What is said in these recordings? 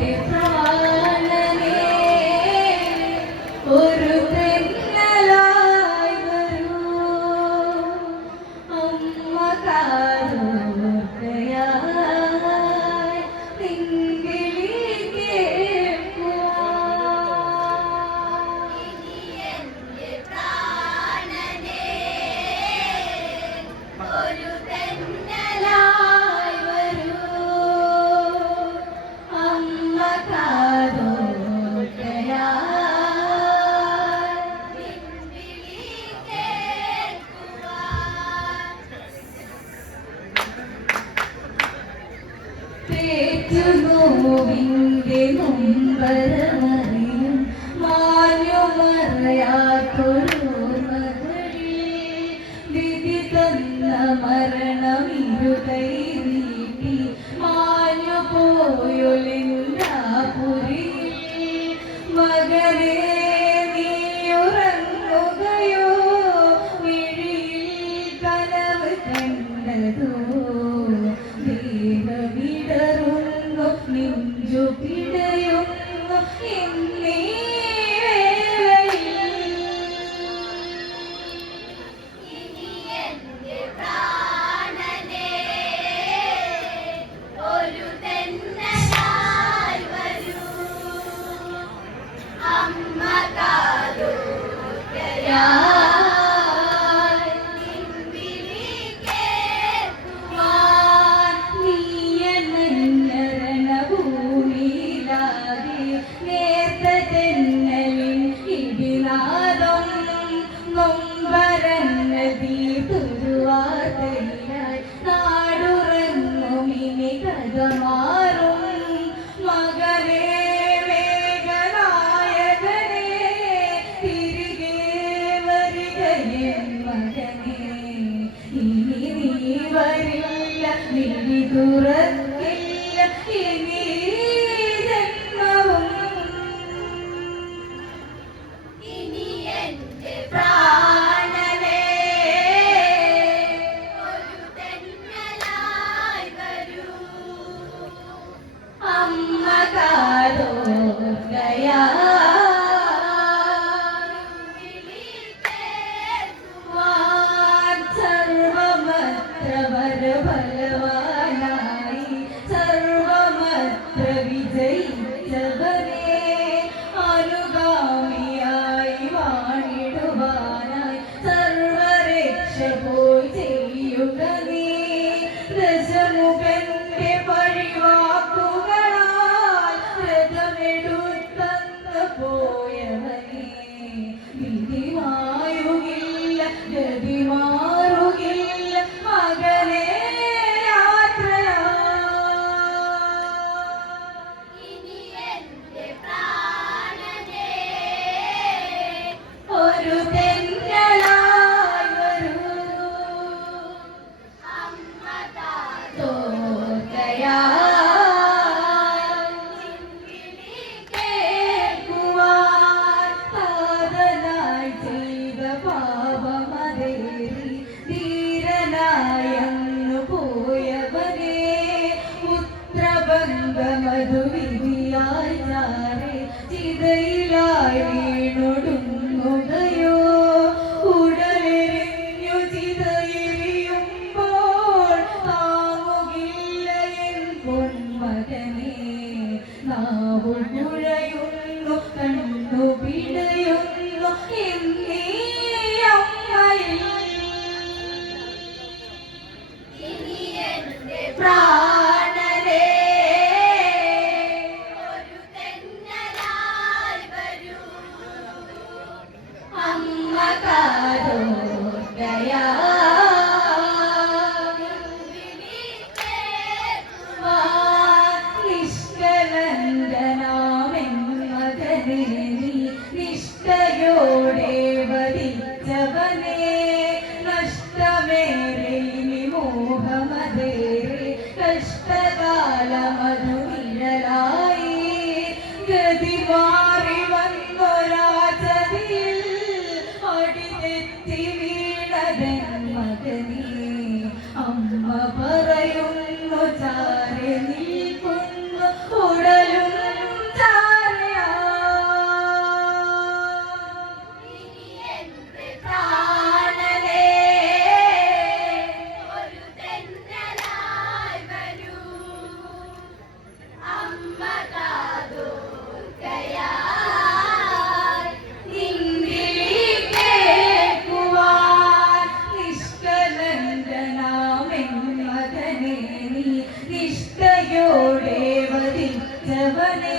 Okay. பரமா ಮತ Shri Ma. കഷ്ടകാലമതു தேவனே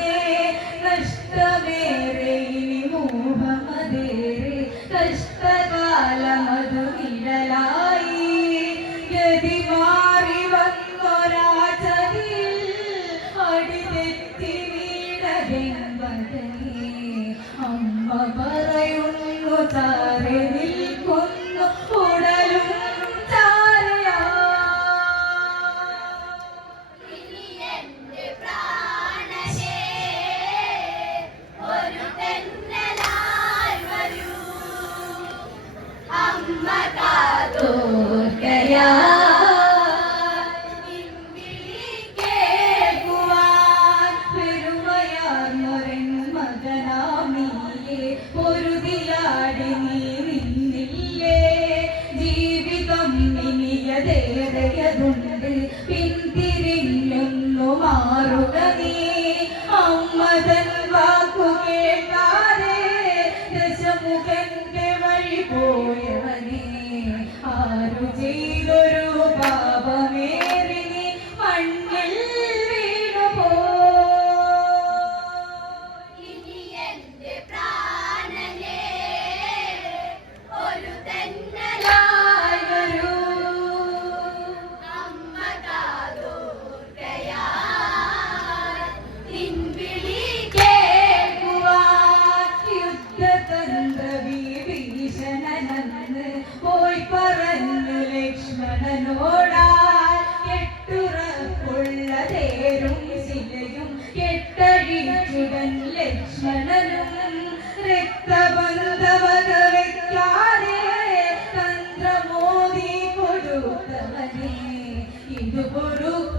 പൊരുതിലാടി നീ നിന്നില്ലേ ജീവിതം ഇനിയതേറെയതുണ്ട് പിന്തിരിഞ്ഞൊന്നു മാറുക നീ. അമ്മതൻ വാക്കു കേട്ടാൽ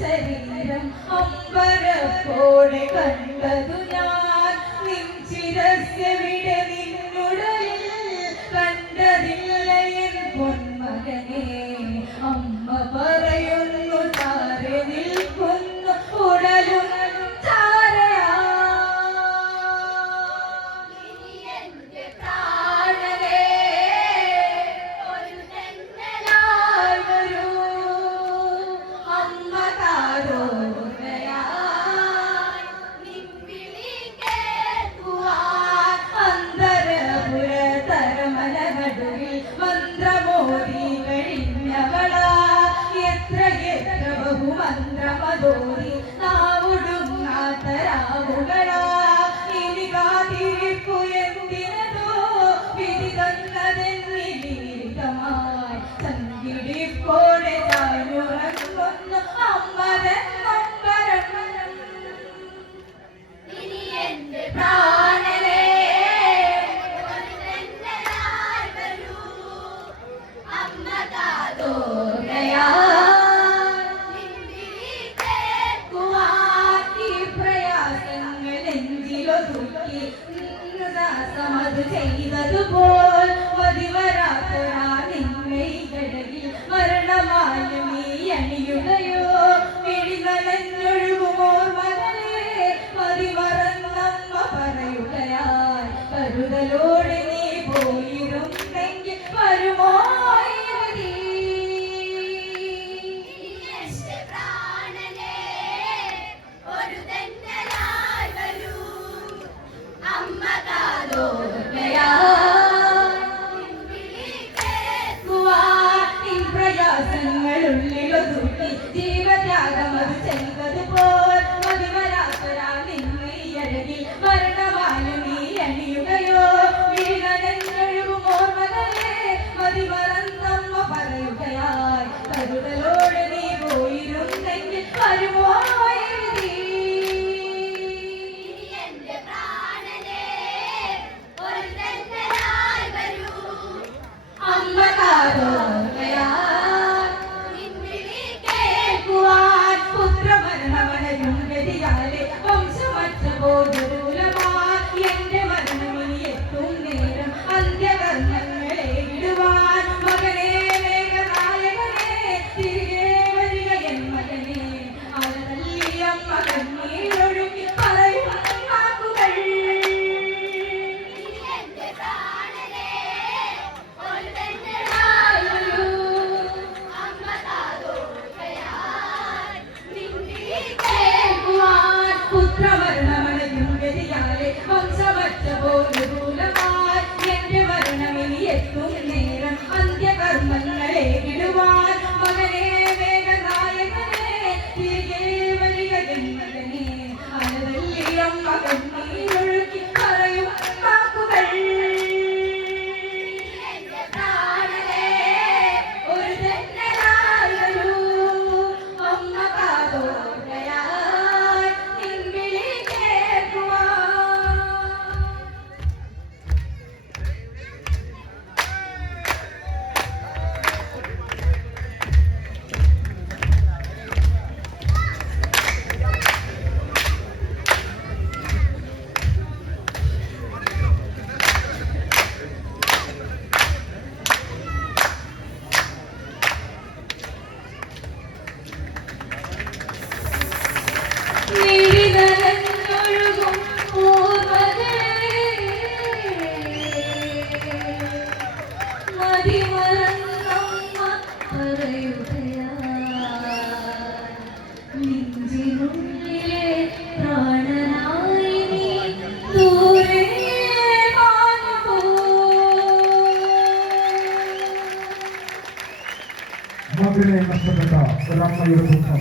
ചരിത്രം അമ്പരപ്പോടെ കണ്ടതു മന്ത്രമോതി കഴിഞ്ഞവള. എത്ര എത്ര ബഹുമന്ത്രമതോറി पुत्रवर्णः Obrigado, Maria.